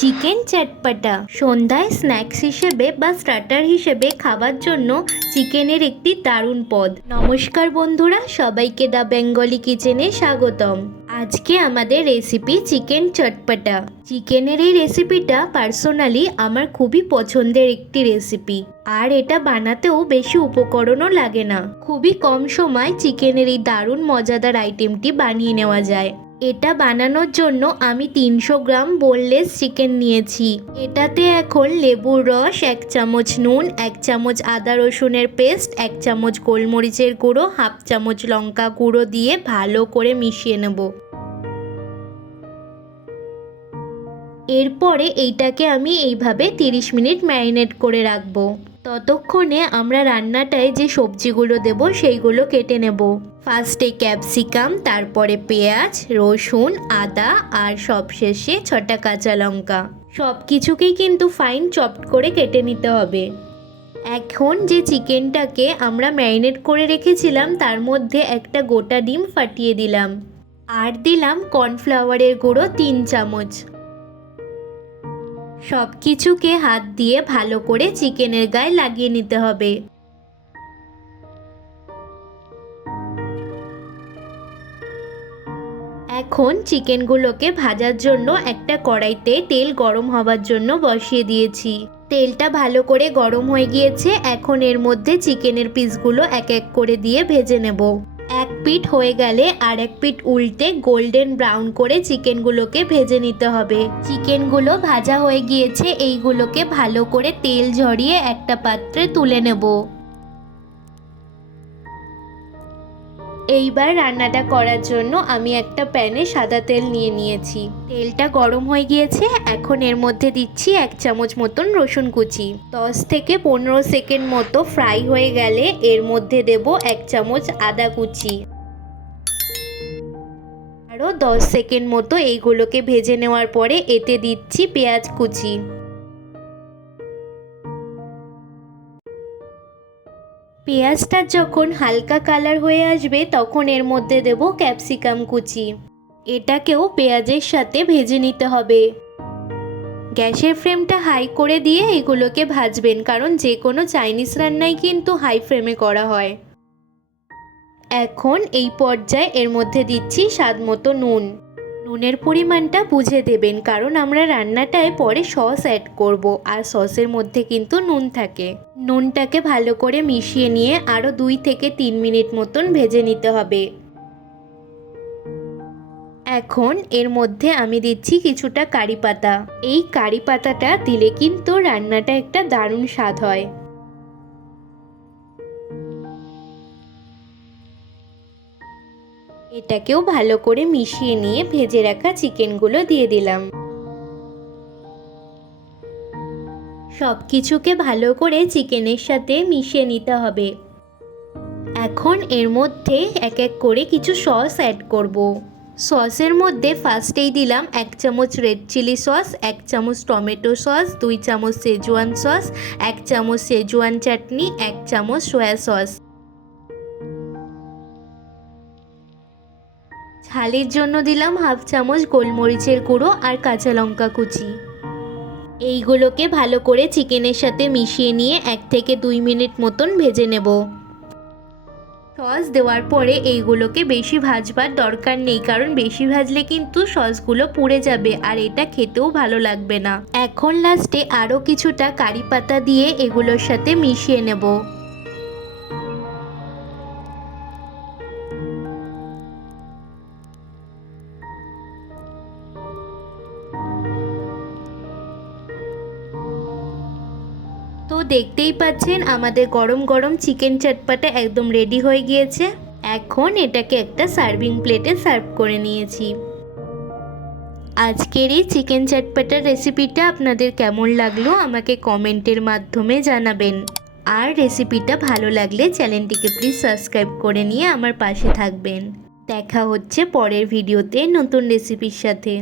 Chicken চটপটা সন্ধ্যায় snacks হিসেবে বা স্টার্টার হিসেবে খাবার জন্য চিকেনের একটি দারুণ পদ। নমস্কার বন্ধুরা, সবাইকে দ্য বেঙ্গলি কিচেনে স্বাগতম। আজকে আমাদের রেসিপি চিকেন চটপটা। চিকেনের এই রেসিপিটা পার্সোনালি আমার খুবই পছন্দের একটি রেসিপি, আর এটা বানাতেও বেশি উপকরণও লাগে না। খুবই কম সময় চিকেনের এই দারুণ মজাদার আইটেমটি বানিয়ে নেওয়া যায়। এটা বানানোর জন্য আমি 300 গ্রাম বোনলেস চিকেন নিয়েছি। এটাতে এখন লেবুর রস, 1 চামচ নুন, 1 চামচ আদা রসুনের পেস্ট, 1 চামচ গোলমরিচের গুঁড়ো, 1/2 চামচ লঙ্কা গুঁড়ো দিয়ে ভালো করে মিশিয়ে নেব। এরপরে এইটাকে আমি এইভাবে 30 মিনিট ম্যারিনেট করে রাখবো। ততক্ষণে আমরা রান্নাটায় যে সবজিগুলো দেব সেইগুলো কেটে নেব। ফার্স্টে ক্যাপসিকাম, তারপরে পেঁয়াজ, রসুন, আদা আর সবশেষে 6টা কাঁচা লঙ্কা। সব কিছুকেই কিন্তু ফাইন চপড করে কেটে নিতে হবে। এখন যে চিকেনটাকে আমরা ম্যারিনেট করে রেখেছিলাম তার মধ্যে একটা গোটা ডিম ফাটিয়ে দিলাম, আর দিলাম কর্নফ্লাওয়ারের গুঁড়ো 3 চামচ। সব কিছুকে হাত দিয়ে ভালো করে চিকেনের গায়ে লাগিয়ে নিতে হবে। এখন চিকেনগুলোকে ভাজার জন্য একটা কড়াইতে তেল গরম হবার জন্য বসিয়ে দিয়েছি। তেলটা ভালো করে গরম হয়ে গিয়েছে। এখন এর মধ্যে চিকেনের পিসগুলো এক এক করে দিয়ে ভেজে নেব। এক পিঠ হয়ে গেলে আর এক পিঠ উল্টে গোল্ডেন ব্রাউন করে চিকেনগুলোকে ভেজে নিতে হবে। চিকেনগুলো ভাজা হয়ে গিয়েছে, এইগুলোকে ভালো করে তেল ঝরিয়ে একটা পাত্রে তুলে নেব। এইবার রান্নাটা করার জন্য আমি একটা প্যানে সাদা তেল নিয়ে নিয়েছি। তেলটা গরম হয়ে গিয়েছে। এখন এর মধ্যে দিচ্ছি 1 চামচ মতন রসুন কুচি। 10 থেকে 15 সেকেন্ড মতো ফ্রাই হয়ে গেলে এর মধ্যে দেব 1 চামচ আদা কুচি। আরও 10 সেকেন্ড মতো এইগুলোকে ভেজে নেওয়ার পরে এতে দিচ্ছি পেঁয়াজ কুচি। পেঁয়াজটা যখন হালকা কালার হয়ে আসবে তখন এর মধ্যে দেব ক্যাপসিকাম কুচি। এটাকেও পেঁয়াজের সাথে ভেজে নিতে হবে। গ্যাসের ফ্লেমটা হাই করে দিয়ে এগুলোকে ভাজবেন, কারণ যে কোনো চাইনিজ রান্নাই কিন্তু হাই ফ্লেমে করা হয়। এখন এই পর্যায়ে এর মধ্যে দিচ্ছি স্বাদ মতো নুন। নুনের পরিমাণটা বুঝে দেবেন, কারণ আমরা রান্নাটায় পরে সস অ্যাড করব, আর সসের মধ্যে কিন্তু নুন থাকে। নুনটাকে ভালো করে মিশিয়ে নিয়ে আরও 2 থেকে 3 মিনিট মতন ভেজে নিতে হবে। এখন এর মধ্যে আমি দিচ্ছি কিছুটা কারি পাতা। এই কারি পাতাটা দিলে কিন্তু রান্নাটা একটা দারুণ স্বাদ হয়। এটাকেও ভালো করে মিশিয়ে নিয়ে ভেজে রাখা চিকেনগুলো দিয়ে দিলাম। সব কিছুকে ভালো করে চিকেনের সাথে মিশিয়ে নিতে হবে। এখন এর মধ্যে এক এক করে কিছু সস অ্যাড করব। সসের মধ্যে ফার্স্টেই দিলাম 1 চামচ রেড চিলি সস, 1 চামচ টমেটো সস, 2 চামচ সেজওয়ান সস, 1 চামচ সেজওয়ান চাটনি, 1 চামচ সয়া সস। ঝালের জন্য দিলাম 1/2 চামচ গোলমরিচের গুঁড়ো আর কাঁচা লঙ্কা কুচি। এইগুলোকে ভালো করে চিকেনের সাথে মিশিয়ে নিয়ে 1 থেকে 2 মিনিট মতন ভেজে নেব। সস দেওয়ার পরে এইগুলোকে বেশি ভাজবার দরকার নেই, কারণ বেশি ভাজলে কিন্তু সসগুলো পুড়ে যাবে আর এটা খেতেও ভালো লাগবে না। এখন লাস্টে আরও কিছুটা কারি পাতা দিয়ে এগুলোর সাথে মিশিয়ে নেব। তো দেখতেই পাচ্ছেন আমাদের গরম গরম চিকেন চটপটা একদম রেডি হয়ে গিয়েছে। এখন এটাকে একটা সার্ভিং প্লেটে সার্ভ করে নিয়েছি। আজকের এই চিকেন চটপটার রেসিপিটা আপনাদের কেমন লাগলো আমাকে কমেন্টের মাধ্যমে জানাবেন। আর রেসিপিটা ভালো লাগলে চ্যানেলটিকে প্লিজ সাবস্ক্রাইব করে নিয়ে আমার পাশে থাকবেন। দেখা হচ্ছে পরের ভিডিওতে নতুন রেসিপির সাথে।